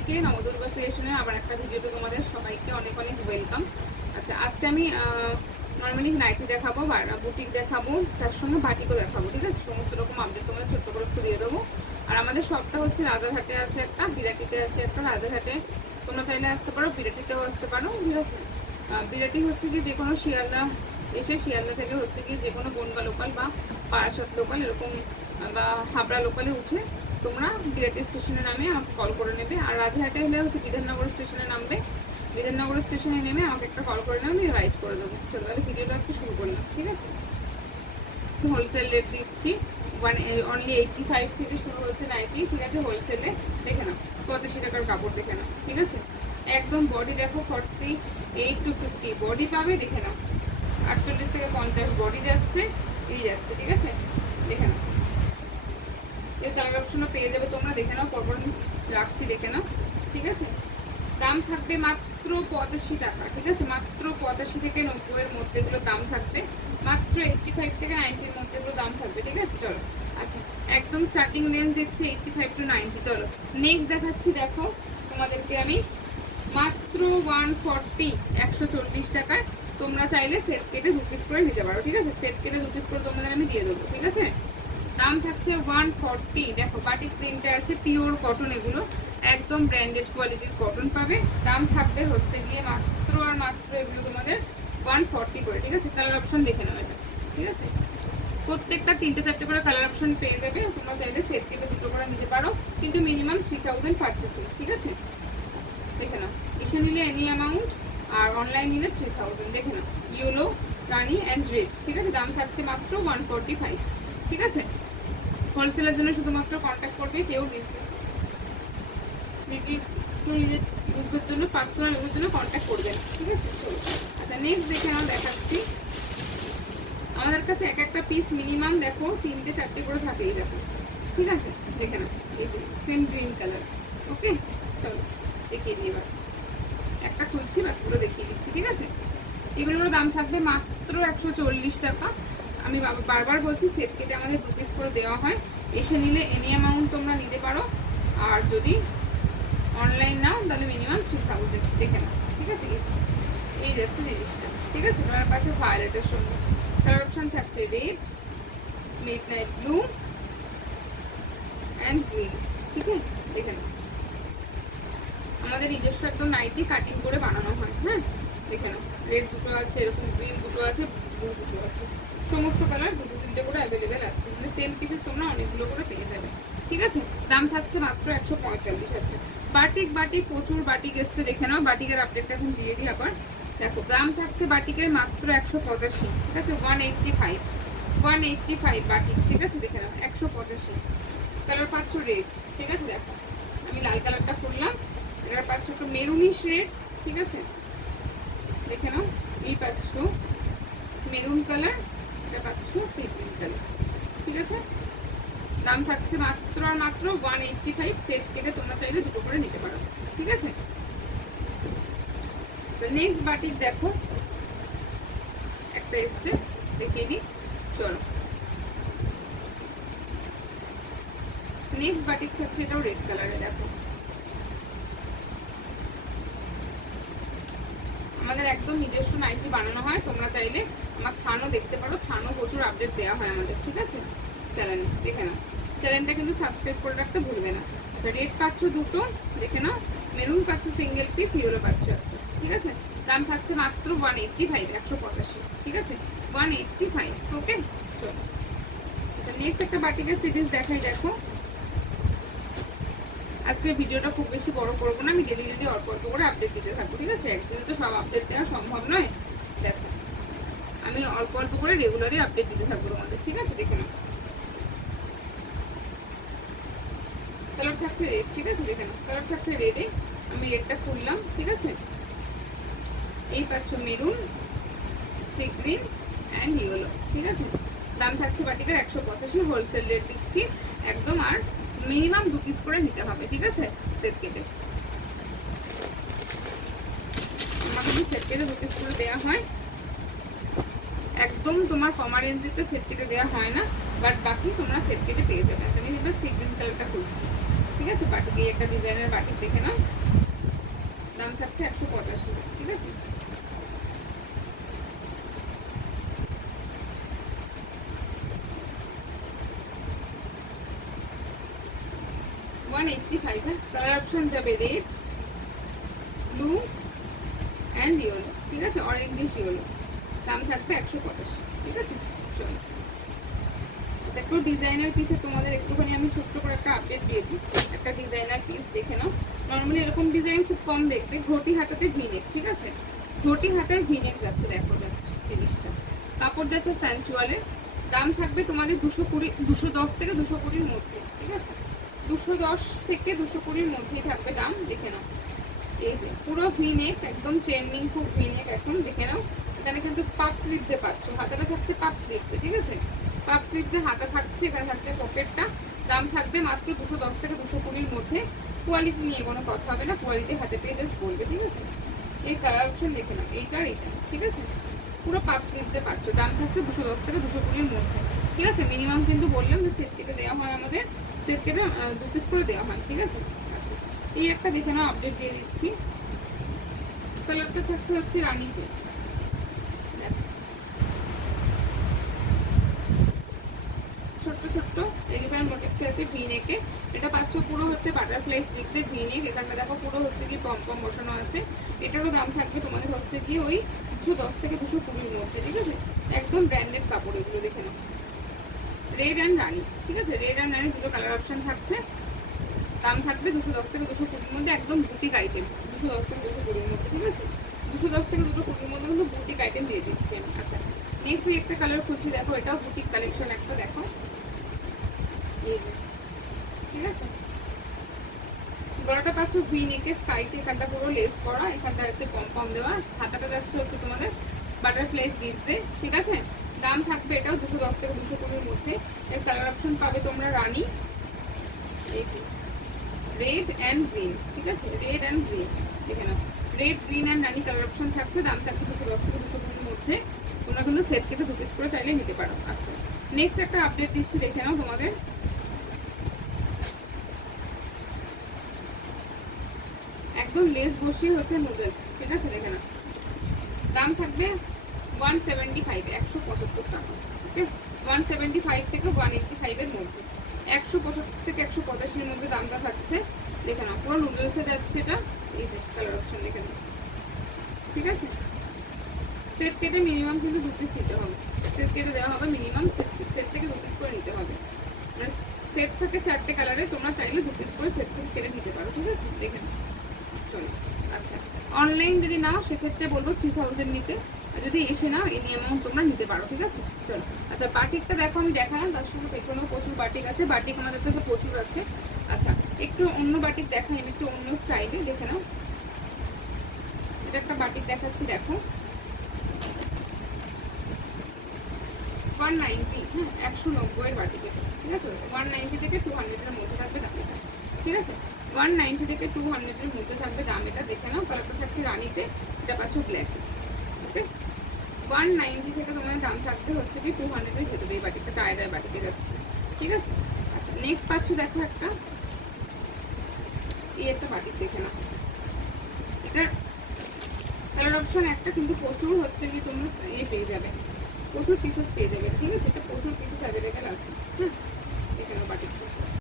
সবাইকে নবদুর্গা ক্রিয়েশনের আবার একটা ভিডিওতে তোমাদের সবাইকে অনেক অনেক ওয়েলকাম। আচ্ছা, আজকে আমি নর্মালি নাইটি দেখাবো, বুটিক দেখাবো, তার সঙ্গে বাটিকও দেখাবো। ঠিক আছে, সমস্ত রকম আপডেট তোমাদের ছোট্ট করে একটু দিয়ে দেবো। আর আমাদের শপটা হচ্ছে রাজারহাটে আছে একটা, বিরাটিতে আছে একটা। রাজারহাটে তোমরা চাইলে আসতে পারো, বিরাটিতেও আসতে পারো। ঠিক আছে, বিরাটি হচ্ছে কি যে কোনো শিয়ালদা এসে, শিয়ালদা থেকে হচ্ছে কি যে কোনো বনগা লোকাল বা পারাসত লোকাল এরকম বা হাবড়া লোকালে উঠে তোমরা বিরাটি স্টেশনে নামে আমাকে কল করে নেবে। আর রাজারহাটে হলে হচ্ছে বিধাননগর স্টেশনে নামবে, বিধাননগর স্টেশনে নেমে আমাকে একটা কল করে নেবে, আমি রাইড করে দেবো। চলো তাহলে ভিডিওটা একটু শুরু করলাম। ঠিক আছে, হোলসেল রেট দিচ্ছি, অনলি 85 থেকে শুরু হচ্ছে নাইটি। ঠিক আছে, হোলসেলে দেখে নাও 85 টাকার কাপড়, দেখে নাও। ঠিক আছে, একদম বডি দেখো 48 to 50 বডি পাবে, দেখে নাও। 48 থেকে 50 বডি যাচ্ছে, এই যাচ্ছে। ঠিক আছে, দেখে নাও। এর কালার অপশনও পেয়ে যাবে তোমরা, দেখে নাও। পরপর রাখছি, দেখে নাও। ঠিক আছে, দাম থাকবে মাত্র 85 টাকা। ঠিক আছে, মাত্র 85 থেকে 90 এর মধ্যে এগুলো দাম থাকবে, মাত্র 85 থেকে 90 এর মধ্যে এগুলো দাম থাকবে। ঠিক আছে, চলো। আচ্ছা, একদম স্টার্টিং রেঞ্জ দিচ্ছে 85 to 90। চলো নেক্সট দেখাচ্ছি, দেখো তোমাদেরকে আমি মাত্র 140 140 টাকায় তোমরা চাইলে সেট কেটে 2 পিস করে নিতে পারো। ঠিক আছে, সেট কেটে 2 পিস করে তোমাদের আমি দিয়ে দেবো। ঠিক আছে, দাম থাকছে 140। দেখো বাটিক প্রিন্টে আছে, পিওর কটন, এগুলো একদম ব্র্যান্ডেড কোয়ালিটির কটন পাবে। দাম থাকবে হচ্ছে গিয়ে মাত্র আর মাত্র এগুলো তোমাদের 140 করে। ঠিক আছে, কালার অপশন দেখে নাও এটা। ঠিক আছে, প্রত্যেকটা 3টে 4টে করে কালার অপশন পেয়ে যাবে। তোমরা চাইলে সেট থেকে 2টো করে নিতে পারো, কিন্তু মিনিমাম 3000 পারচেসিং। ঠিক আছে, দেখে নাও। এসে নিলে এনি অ্যামাউন্ট, আর অনলাইন নিলে 3000। দেখে নাও, ইয়েলো, রানি অ্যান্ড রেড। ঠিক আছে, দাম থাকছে মাত্র 145। ঠিক আছে, হোলসেলের জন্য শুধুমাত্র কন্ট্যাক্ট করবে, কেউ নিজের ইউজের জন্য, পার্সোনাল ইউজের জন্য কন্ট্যাক্ট করবেন। ঠিক আছে, চলো। আচ্ছা, নেক্সট দেখে নাও, দেখাচ্ছি। আমাদের কাছে এক একটা পিস মিনিমাম দেখো 3টে 4টে করে থাকেই, দেখো। ঠিক আছে, দেখে নাও, এই যে সেম গ্রিন কালার। ওকে, চলো দেখিয়ে দিই। এবার একটা খুলছি, বাকিগুলো দেখিয়ে দিচ্ছি। ঠিক আছে, এগুলোর দাম থাকবে মাত্র 140 টাকা। আমি বারবার বলছি, সেট কেটে আমাদের 2 পিস করে দেওয়া হয়। এসে নিলে এনি অ্যামাউন্ট তোমরা নিতে পারো, আর যদি অনলাইন নাও তাহলে মিনিমাম 3000। দেখে নাও। ঠিক আছে, এই যাচ্ছে জিনিসটা। ঠিক আছে, কালার পাচ্ছে ভায়োলেটের সঙ্গে, কালার অপশন থাকছে red, mid night blue and green. ঠিক আছে, দেখে নাও। আমাদের নিজস্ব একদম নাইটি কাটিং করে বানানো হয়। হ্যাঁ, দেখে নাও, রেড দুটো আছে, এরকম গ্রিন দুটো আছে, ব্লু দুটো আছে, সমস্ত কালার 2-3টে করে অ্যাভেলেবেল আছে। মানে সেম পিসেস তোমরা অনেকগুলো করে পেয়ে যাবে। ঠিক আছে, দাম থাকছে মাত্র 145 আছে। বাটিক প্রচুর বাটিক এসছে, দেখে নাও। বাটিকের আপডেটটা এখন দিয়ে দিই আবার। দেখো, দাম থাকছে বাটিকের মাত্র 185। ঠিক আছে, 185 বাটিক। ঠিক আছে, দেখে নাও, 185। কালার পাচ্ছ রেড। ঠিক আছে, দেখো আমি লাল কালারটা করলাম, এটার পাচ্ছ একটু মেরুনিশ রেড। ঠিক আছে, দেখে নাও। এই পাচ্ছ মেরুন কালার, এটা পাচ্ছ সি গ্রিন কালার। ঠিক আছে, দাম থাকছে মাত্র আর মাত্র 185। সেট কেটে তোমরা চাইলে 2টো করে নিতে পারো। ঠিক আছে, নেক্সট বাটিক দেখো, একটা এসছে, দেখিয়ে দিই। চলো, নেক্সট বাটিক থাকছে, এটাও রেড কালারে। দেখো, আমাদের একদম নিজস্ব নাইটি বানানো হয়। তোমরা চাইলে আমার থানও দেখতে পারো, থানও প্রচুর আপডেট দেওয়া হয় আমাদের। ঠিক আছে, চ্যানেল দেখে নাও। চ্যানেলটা কিন্তু সাবস্ক্রাইব করে রাখতে ভুলবে না। আচ্ছা, রেড পাচ্ছ 2টো, দেখে নাও। মেরুন পাচ্ছ সিঙ্গেল পিস, ইয়েলো পাচ্ছ একটা। ঠিক আছে, দাম থাকছে মাত্র 185, 185। ঠিক আছে, 185। ওকে, চলো। আচ্ছা, নেক্সট একটা বাটিকের সিরিজ দেখাই। দেখো, আজকের ভিডিওটা খুব বেশি বড় করবো না, আমি ডেলি অল্প অল্প করে আপডেট দিতে থাকবো। ঠিক আছে, একদিনে তো সব আপডেট দেওয়া সম্ভব নয়। দেখো, আমি অল্প অল্প করে রেগুলারই আপডেট দিতে থাকবো তোমাদের। ঠিক আছে, দেখে নাও। কালার থাকছে রেড। ঠিক আছে, দেখে নাও, কালার থাকছে রেডে। আমি রেডটা খুললাম। ঠিক আছে, এই পাচ্ছ maroon, sea green and yellow. ঠিক আছে, দাম থাকছে বাটিকার 185। হোলসেল রেট দিচ্ছি একদম, আর মিনিমাম 2 পিস করে নিতে হবে। ঠিক আছে, সেট কেটে আমাকে সেট কেটে 2 পিস করে দেওয়া হয়। একদম তোমার কমা রেঞ্জেরটা সেট কেটে দেওয়া হয় না, বাট বাকি তোমরা সেট কেটে পেয়ে যাবে। আমি এবার সি গ্রিন কালারটা খুলছি। ঠিক আছে, বাটিকে একটা ডিজাইনের বাটিক, দেখে নাও। থাকছে 185, ঠিক আছে। কালার অপশন যাবে রেড, ব্লু অ্যান্ড ইয়েলো, ঠিক আছে, অরেঞ্জিশ ইয়েলো। দাম থাকবে 185, ঠিক আছে। চলো আচ্ছা, একটু ডিজাইনার পিসে তোমাদের একটুখানি আমি ছোট্ট করে একটা আপডেট দিয়ে দিই। একটা ডিজাইনার পিস দেখে নাও। নর্মালি এরকম ডিজাইন খুব কম দেখবে, ঘটি হাতাতে ভিনেক, ঠিক আছে, ঘটি হাতায় ভিনেক যাচ্ছে, দেখো জাস্ট জিনিসটা। কাপড় যাচ্ছে স্যাঞ্চুয়ালের। দাম থাকবে তোমাদের 210 থেকে 220-র মধ্যে, ঠিক আছে, 210 থেকে 220-র মধ্যেই থাকবে দাম, দেখে নাও। এই যে পুরো ভিনেক, একদম ট্রেন্ডিং খুব ভিনেক, এখন দেখে নাও। এখানে কিন্তু পাপ স্লিভসে পাচ্ছ, হাতাটা থাকছে পাপ স্লিভসে, ঠিক আছে, পাপ স্লিভসে হাতা থাকছে, এখানে থাকছে পকেটটা। দাম থাকবে মাত্র 210 থেকে 220-র মধ্যে। কোয়ালিটি নিয়ে কোনো কথা হবে না, কোয়ালিটি হাতে পেয়ে জাস্ট বলবে, ঠিক আছে। এই কালার অপশন দেখে নাও, এইটা আর এইটা, ঠিক আছে, পুরো পাপ স্লিভসে পাচ্ছ। দাম থাকছে 210 থেকে 220-র মধ্যে, ঠিক আছে। মিনিমাম কিন্তু বললাম যে সেট কেটে দেওয়া হয়, আমাদের সেট কেটে 2 পিস করে দেওয়া হয়, ঠিক আছে। আচ্ছা, এই একটা দেখে নাও, আপডেট দিয়ে দিচ্ছি। কালারটা থাকছে হচ্ছে রানীতে, ছোট্ট ছোট্ট এলিফ্যান্ট মোটিভস আছে ভিনেকে। এটা পাচ্ছ পুরো হচ্ছে বাটারফ্লাই স্লিভসের ভিনেক। এখানটা দেখো পুরো হচ্ছে কি পম বসানো আছে। এটারও দাম থাকবে তোমাদের হচ্ছে কি ওই 210 থেকে 220-র মধ্যে, ঠিক আছে। একদম ব্র্যান্ডেড কাপড় এগুলো, দেখে নাও। রেড অ্যান্ড রানি, ঠিক আছে, রেড অ্যান্ড রানি দুটো কালার অপশন থাকছে। দাম থাকবে 210 থেকে 220-র মধ্যে, একদম বুটিক আইটেম। 210 থেকে 220-র মধ্যে, ঠিক আছে, 210 থেকে 220-র মধ্যে কিন্তু বুটিক আইটেম দিয়ে দিচ্ছি আমি। আচ্ছা, নেক্সট একটা কালার খুঁজছি, দেখো এটাও বুটিক কালেকশন একটা, দেখো এই যে, ঠিক আছে। গলাটা পাচ্ছ ভি নেকে স্কাইতে, এখানটা পুরো লেস করা, এখানটা হচ্ছে পম দেওয়া, হাতাটা যাচ্ছে হচ্ছে তোমাদের বাটারফ্লাই স্লিভসে, ঠিক আছে। দাম থাকবে এটাও 210 থেকে 220-র মধ্যে। এর কালার অপশন পাবে তোমরা রানী, এই যে রেড অ্যান্ড গ্রিন, ঠিক আছে, রেড অ্যান্ড গ্রিন, দেখে নাও। রেড, গ্রিন অ্যান্ড রানী কালার অপশন থাকছে। দাম থাকবে 210 থেকে 220-র মধ্যে। তোমরা কিন্তু সেট কেটে 2 পিস করে চাইলে নিতে পারো। আচ্ছা, নেক্সট একটা আপডেট দিচ্ছি, দেখে নাও তোমাদের। একদম লেস বসিয়ে হচ্ছে নুডলস, ঠিক আছে, দেখে নাও। দাম থাকবে 175, 175 টাকা, ওকে। 175 থেকে 185-এর মধ্যে, 175 থেকে 185-এর মধ্যে দামটা থাকছে, দেখে নাও। পুরো নুডলসে যাচ্ছে এটা, এই যে কালার অপশন দেখে নাও, ঠিক আছে। সেট কেটে মিনিমাম কিন্তু 2 পিস নিতে হবে, সেট কেটে দেওয়া হবে মিনিমাম, সেট থেকে 2 পিস করে নিতে হবে। মানে সেট থাকে 4টে কালারে, তোমরা চাইলে 2 পিস করে সেট থেকে কেটে নিতে পারো, ঠিক আছে, দেখে নাও। চলো আচ্ছা, অনলাইন যদি নাও সেক্ষেত্রে বলবো 3000 নিতে, আর যদি এসে নাও এই অ্যামাউন্ট তোমরা নিতে পারো, ঠিক আছে। চলো আচ্ছা, বাটিকটা দেখো আমি দেখালাম, তার সঙ্গে পেছনেও প্রচুর বাটিক আছে, বাটিক আমাদের কাছে প্রচুর আছে। আচ্ছা, একটু অন্য বাটিক দেখাই আমি, একটু অন্য স্টাইলে, দেখে নাও। এটা একটা বাটিক দেখাচ্ছি, দেখো 190, হ্যাঁ 190-এর বাটিক, ঠিক আছে। 190 থেকে 200-এর মধ্যে থাকবে দামটা, ঠিক আছে। 190 থেকে 200-এর মধ্যে থাকবে দাম, এটা দেখে নাও। কালারটা থাকছে রানীতে, এটা পাচ্ছ ব্ল্যাক, ওকে। 190 থেকে তোমাদের দাম থাকবে হচ্ছে কি 200-এর ভেতরে, এই বাটিকটা টায়ারের বাটিতে যাচ্ছে, ঠিক আছে। আচ্ছা, নেক্সট পাচ্ছ দেখো একটা, এই একটা বাটিক দেখে নাও। এটার কালার অপশন একটা, কিন্তু প্রচুর হচ্ছে কি তোমরা ইয়ে পেয়ে যাবে, প্রচুর পিসেস পেয়ে যাবে, ঠিক আছে। এটা প্রচুর পিসেস অ্যাভেলেবেল আছে, হ্যাঁ। দেখে নাও বাটিকটা।